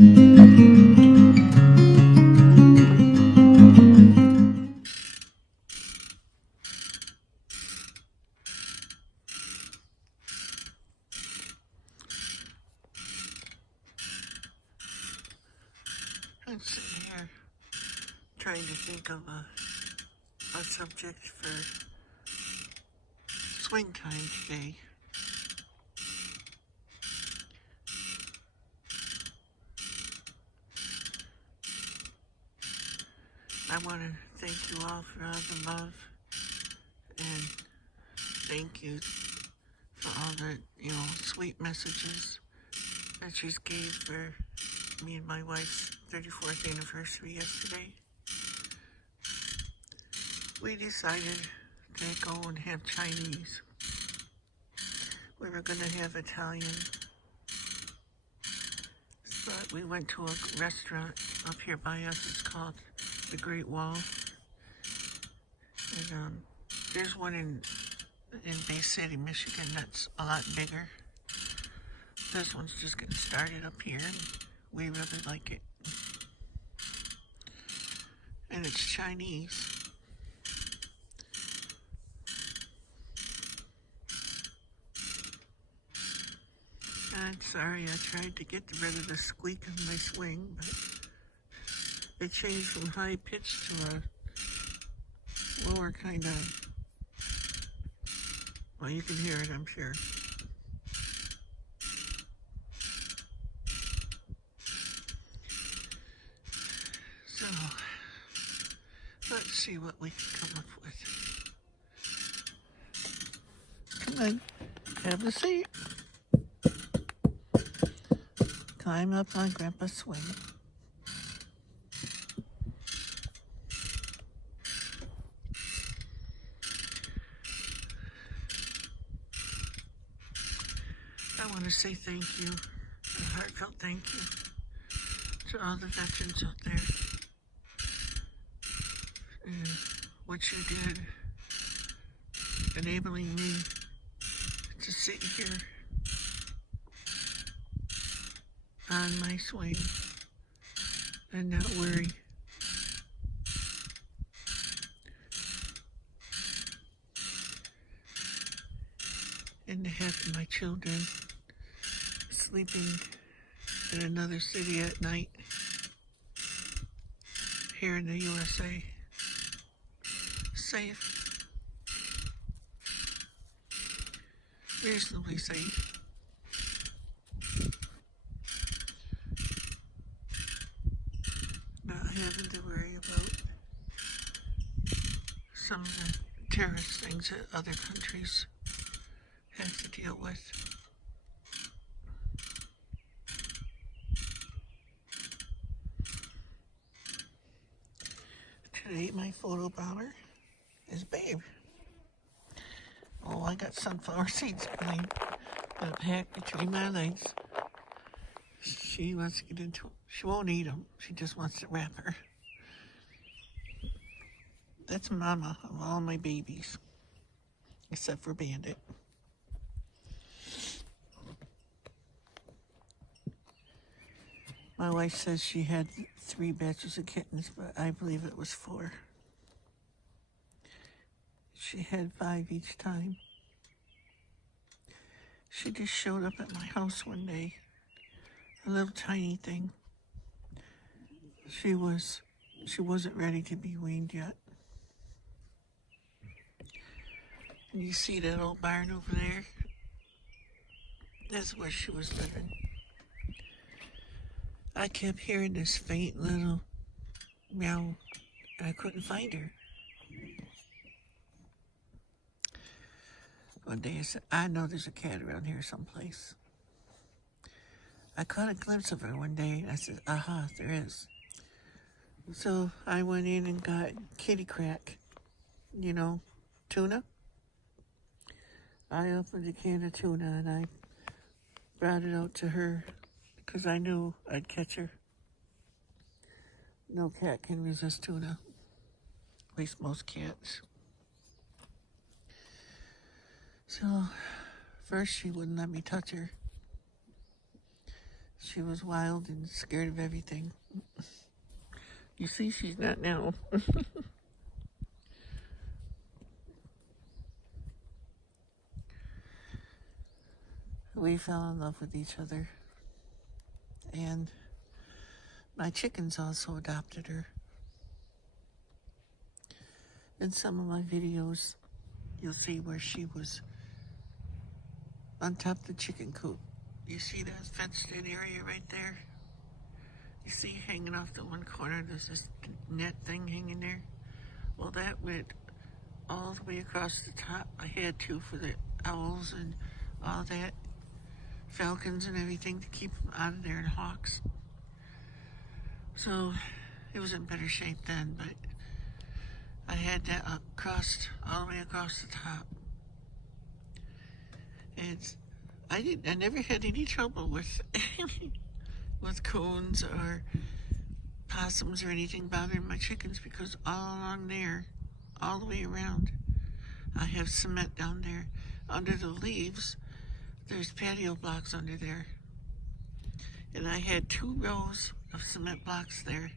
I'm sitting here trying to think of a subject for swing time today. I want to thank you all for all the love, and thank you for all the, sweet messages that you gave for me and my wife's 34th anniversary yesterday. We decided to go and have Chinese. We were going to have Italian, but we went to a restaurant up here by us. It's called the Great Wall. And there's one in Bay City, Michigan, that's a lot bigger. This one's just getting started up here, and we really like it. And it's Chinese. I'm sorry, I tried to get rid of the squeak in my swing, but it changed from high pitch to a lower kind of, well, you can hear it, I'm sure. So, let's see what we can come up with. Come on, have a seat. Climb up on Grandpa's swing. I want to say thank you, a heartfelt thank you to all the veterans out there. And what you did, enabling me to sit here on my swing and not worry. And to have my children sleeping in another city at night here in the USA, safe, reasonably safe. Not having to worry about some of the terrorist things that other countries have to deal with. Today my photo bomber is Babe. Oh, I got sunflower seeds behind a pack between my legs. She wants to get into them. She won't eat them. She just wants to wrap her. That's Mama of all my babies, except for Bandit. My wife says she had 3 batches of kittens, but I believe it was 4. She had 5 each time. She just showed up at my house one day, a little tiny thing. She wasn't ready to be weaned yet. And you see that old barn over there? That's where she was living. I kept hearing this faint little meow, and I couldn't find her. One day I said, I know there's a cat around here someplace. I caught a glimpse of her one day, and I said, aha, there is. So I went in and got kitty crack, tuna. I opened a can of tuna, and I brought it out to her because I knew I'd catch her. No cat can resist tuna, at least most cats. So first she wouldn't let me touch her. She was wild and scared of everything. You see, she's not now. We fell in love with each other. And my chickens also adopted her. In some of my videos, you'll see where she was on top of the chicken coop. You see that fenced-in area right there? You see hanging off the one corner, there's this net thing hanging there? Well, that went all the way across the top. I had to for the owls and all that, falcons and everything, to keep them out of there, and hawks. So it was in better shape then, but I had that all the way across the top. And I never had any trouble with with coons or possums or anything bothering my chickens, because all along there, all the way around, I have cement down there. Under the leaves, there's patio blocks under there. And I had 2 rows of cement blocks there.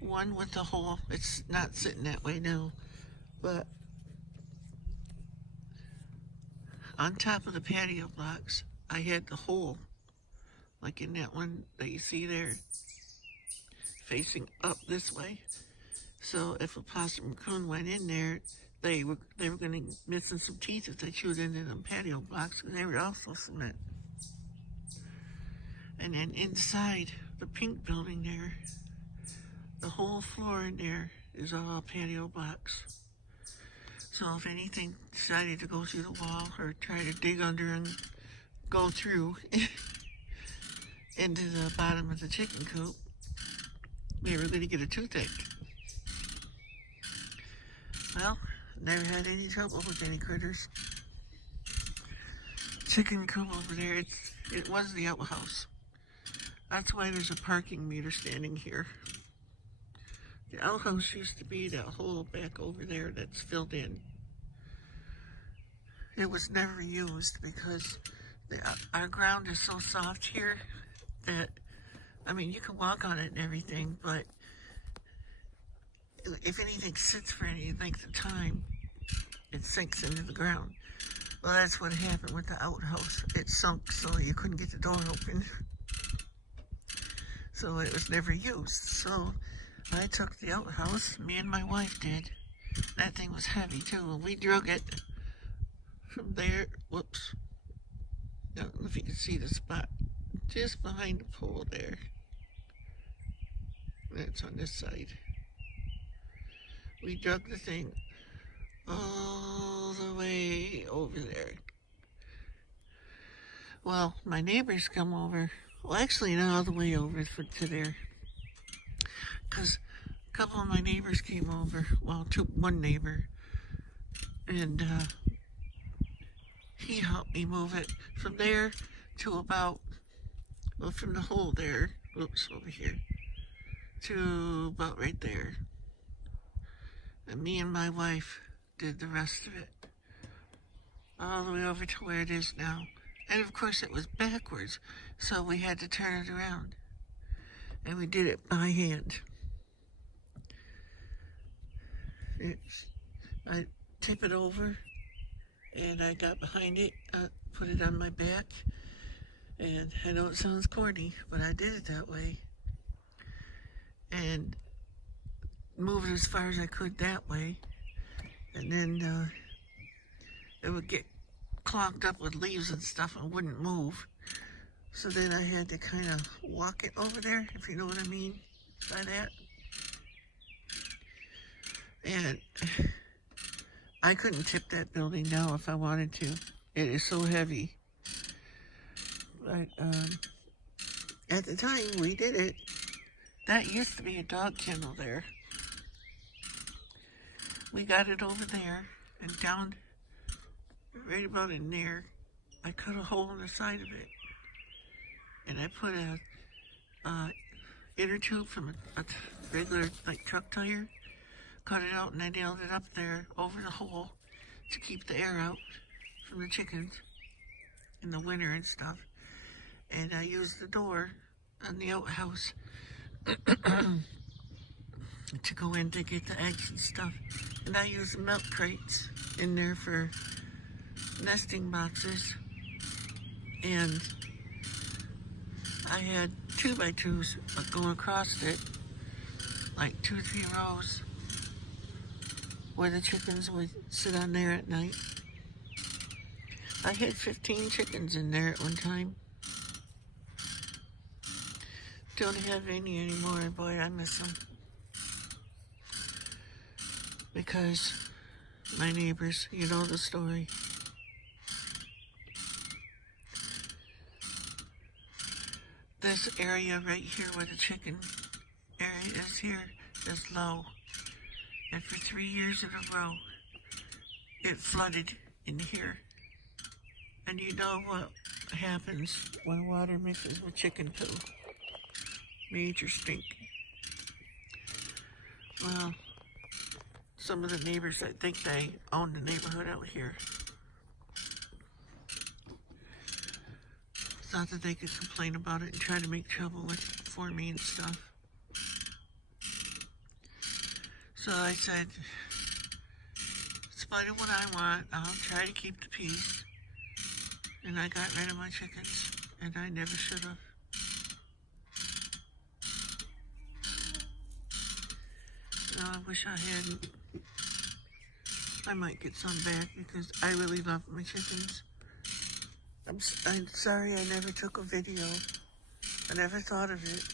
One with the hole. It's not sitting that way now, but on top of the patio blocks, I had the hole, like in that one that you see there, facing up this way. So if a possum or coon went in there, they were going to missing some teeth if they chewed into them patio blocks, because they were also cement. And then inside the pink building there, the whole floor in there is all patio blocks. So if anything decided to go through the wall or try to dig under and go through into the bottom of the chicken coop, we were going to get a toothache. Well, never had any trouble with any critters. Chicken coop over there, it was the outhouse. That's why there's a parking meter standing here. The outhouse used to be that hole back over there that's filled in. It was never used because our ground is so soft here that, I mean, you can walk on it and everything, but if anything sits for any length of time, it sinks into the ground. Well, that's what happened with the outhouse. It sunk so you couldn't get the door open. So it was never used. So I took the outhouse, me and my wife did. That thing was heavy too, and we drug it from there. Whoops. I don't know if you can see the spot just behind the pole there. That's on this side. We drug the thing all the way over there. Well, my neighbors come over. Well, actually, not all the way over to there, because a couple of my neighbors came over. Well, one neighbor, and he helped me move it from there to about, well, from the hole there, oops, over here, to about right there. And me and my wife did the rest of it, all the way over to where it is now. And of course it was backwards, so we had to turn it around. And we did it by hand. I tip it over, and I got behind it, put it on my back. And I know it sounds corny, but I did it that way. And moved it as far as I could that way. And then it would get clogged up with leaves and stuff and wouldn't move. So then I had to kind of walk it over there, if you know what I mean by that. And I couldn't tip that building now if I wanted to. It is so heavy. But at the time we did it, that used to be a dog kennel there. We got it over there and down right about in there. I cut a hole in the side of it, and I put a inner tube from a regular like truck tire, cut it out, and I nailed it up there over the hole to keep the air out from the chickens in the winter and stuff. And I used the door on the outhouse to go in to get the eggs and stuff. And I use milk crates in there for nesting boxes. And I had 2x2s going across it, like 2-3 rows, where the chickens would sit on there at night. I had 15 chickens in there at one time. Don't have any anymore. Boy, I miss them. Because my neighbors, you know the story. This area right here where the chicken area is here is low. And for 3 years in a row, it flooded in here. And you know what happens when water mixes with chicken poo? Major stink. Well, some of the neighbors, I think they own the neighborhood out here, thought that they could complain about it and try to make trouble for me and stuff. So I said, spite of what I want, I'll try to keep the peace. And I got rid of my chickens, and I never should have. No, I wish I hadn't. I might get some back because I really love my chickens. I'm sorry I never took a video. I never thought of it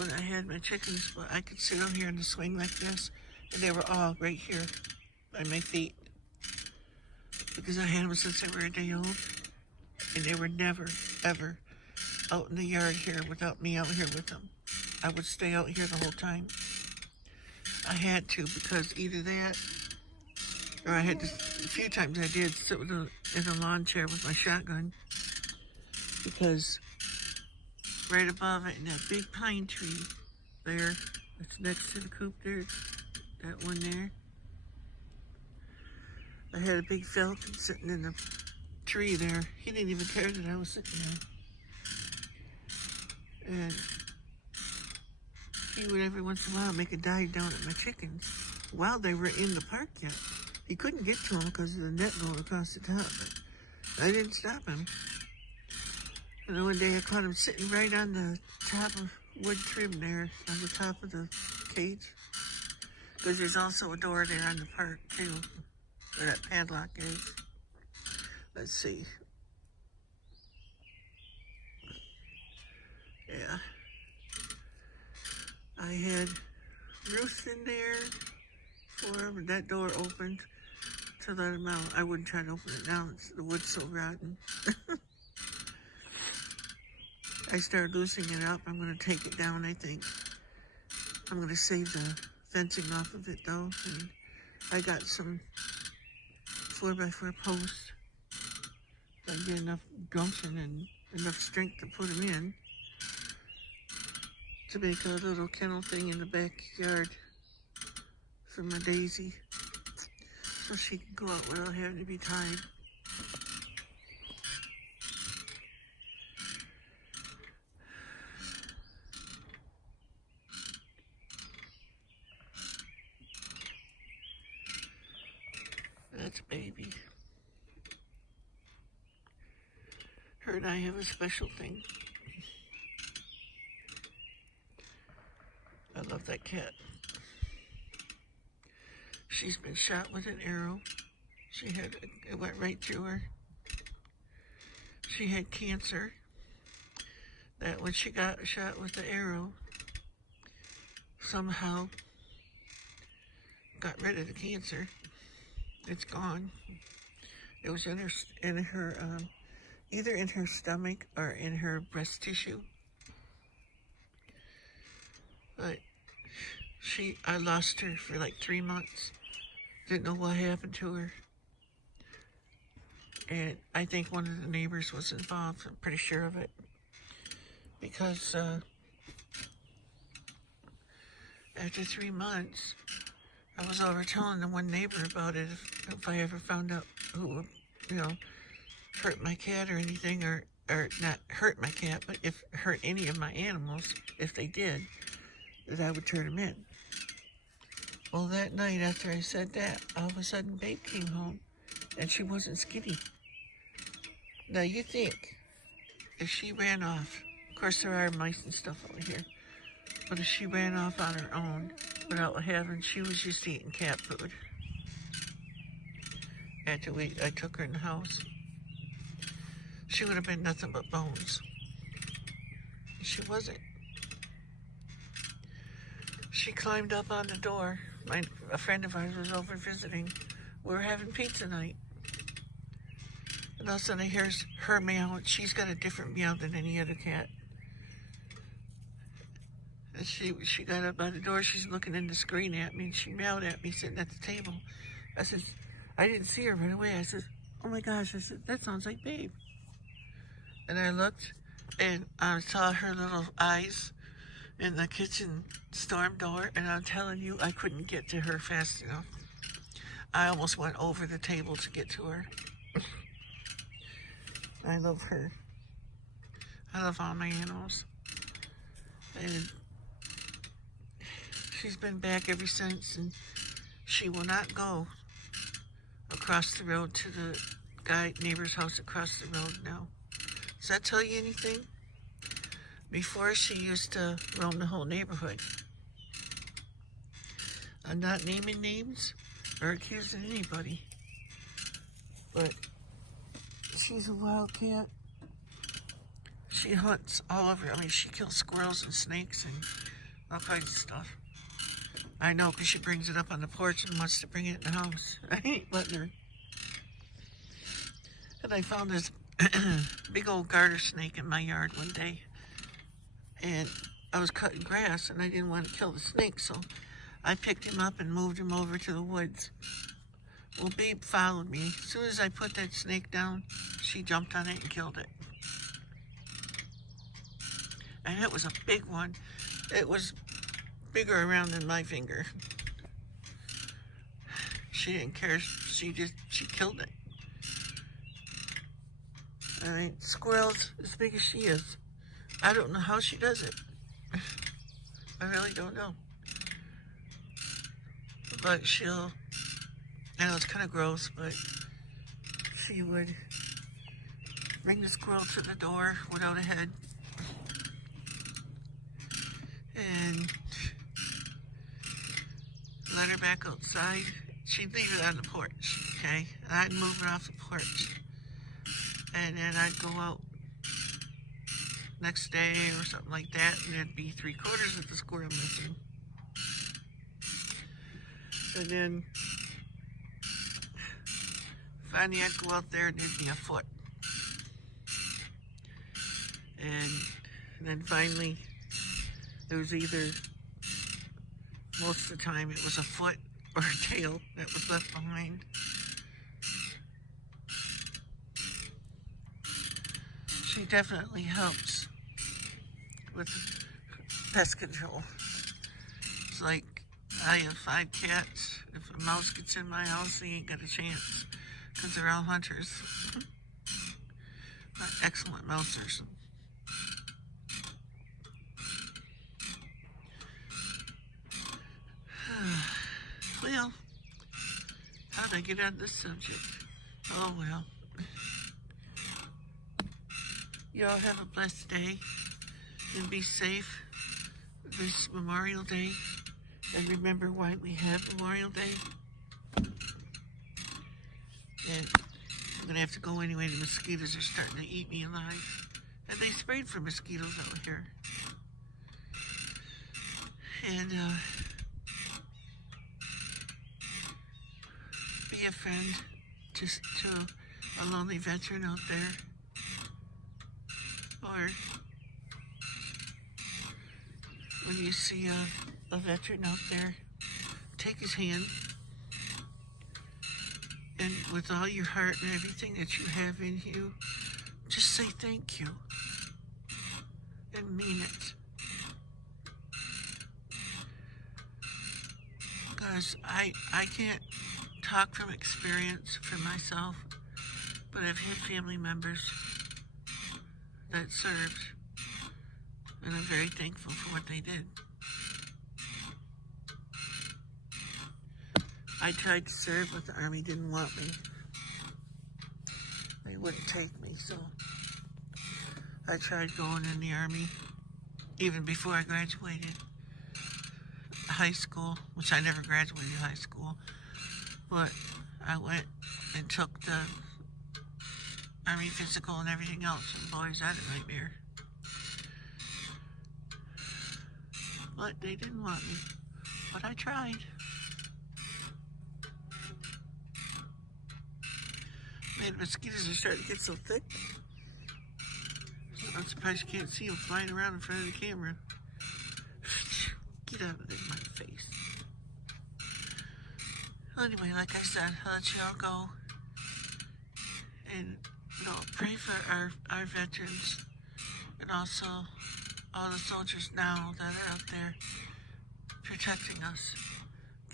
when I had my chickens, but I could sit on here in the swing like this, and they were all right here by my feet. Because I had them since they were a day old, and they were never, ever out in the yard here without me out here with them. I would stay out here the whole time. I had to, because either that, or I had to, a few times I did sit in a lawn chair with my shotgun, because right above it in that big pine tree there, that's next to the coop there, that one there, I had a big falcon sitting in the tree there. He didn't even care that I was sitting there. And he would every once in a while make a dive down at my chickens while they were in the park yet. He couldn't get to them because of the net going across the top, but I didn't stop him. And then one day I caught him sitting right on the top of wood trim there, on the top of the cage. Because there's also a door there on the park too, where that padlock is. Let's see. Yeah. I had roosts in there for him, and that door opened to let him out. I wouldn't try to open it now. The wood's so rotten. I started loosening it up. I'm going to take it down, I think. I'm going to save the fencing off of it, though. And I got some 4x4 posts. I get enough gumption and enough strength to put them in to make a little kennel thing in the backyard for my Daisy, so she can go out without having to be tied. That's baby. Her and I have a special thing. I love that cat. She's been shot with an arrow. It went right through her. She had cancer. That when she got shot with the arrow, somehow got rid of the cancer. It's gone. It was in her, either in her stomach or in her breast tissue. But I lost her for like 3 months. Didn't know what happened to her. And I think one of the neighbors was involved. I'm pretty sure of it. Because after 3 months, I was over telling the one neighbor about it if I ever found out who would, hurt my cat or anything, or or not hurt my cat, but if hurt any of my animals, if they did, that I would turn them in. Well, that night after I said that, all of a sudden Babe came home, and she wasn't skinny. Now you think, if she ran off, of course there are mice and stuff over here, but if she ran off on her own, without having, she was just eating cat food. After I took her in the house, she would have been nothing but bones. She wasn't. She climbed up on the door. A friend of ours was over visiting. We were having pizza night. And all of a sudden I hear her meow, and she's got a different meow than any other cat. And she got up by the door, she's looking in the screen at me, and she meowed at me sitting at the table. I said, I didn't see her right away. I said, oh my gosh, I said, that sounds like Babe. And I looked, and I saw her little eyes in the kitchen storm door, and I'm telling you, I couldn't get to her fast enough. I almost went over the table to get to her. I love her. I love all my animals. And she's been back ever since, and she will not go across the road to the neighbor's house across the road now. Does that tell you anything? Before, she used to roam the whole neighborhood. I'm not naming names or accusing anybody, but she's a wild cat. She hunts all over. I mean, she kills squirrels and snakes and all kinds of stuff. I know, because she brings it up on the porch and wants to bring it in the house. I ain't letting her. And I found this big old garter snake in my yard one day. And I was cutting grass, and I didn't want to kill the snake, so I picked him up and moved him over to the woods. Well, Babe followed me. As soon as I put that snake down, she jumped on it and killed it. And it was a big one. It was bigger around than my finger. She didn't care. She killed it. I mean, squirrels as big as she is. I don't know how she does it. I really don't know. But she'll, I know it's kind of gross, but she would bring the squirrel to the door without a head. And let her back outside. She'd leave it on the porch, okay? And I'd move it off the porch. And then I'd go out next day or something like that, and there'd be 3/4 of the squirrel missing. And then finally I'd go out there and there'd be a foot. And then finally it was either, most of the time it was a foot or a tail that was left behind. She definitely helps with pest control. It's like, I have 5 cats. If a mouse gets in my house, they ain't got a chance, because they're all hunters. But excellent mousers. Well, how did I get on this subject? Oh well. You all have a blessed day and be safe this Memorial Day. And remember why we have Memorial Day. And I'm going to have to go anyway. The mosquitoes are starting to eat me alive. And they sprayed for mosquitoes out here. And be a friend to a lonely veteran out there. Or when you see a veteran out there, take his hand, and with all your heart and everything that you have in you, just say thank you and mean it. Because I can't talk from experience for myself, but I've had family members that served, and I'm very thankful for what they did. I tried to serve, but the Army didn't want me. They wouldn't take me, so I tried going in the Army even before I graduated high school, which I never graduated high school, but I went and took the Army physical and everything else, and boy, is that a nightmare. But they didn't want me, but I tried. Man, mosquitoes are starting to get so thick. I'm surprised you can't see them flying around in front of the camera. Get out of my face. Anyway, like I said, I'll let y'all go. And, pray for our veterans. And also all the soldiers now that are out there protecting us,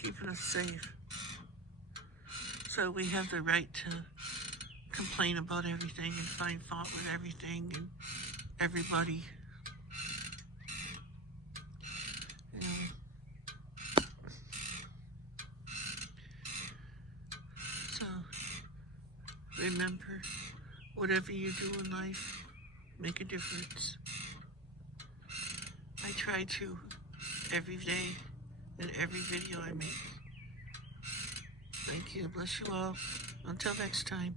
keeping us safe. So we have the right to complain about everything and find fault with everything and everybody. So remember, whatever you do in life, make a difference. I try to every day in every video I make. Thank you. Bless you all. Until next time.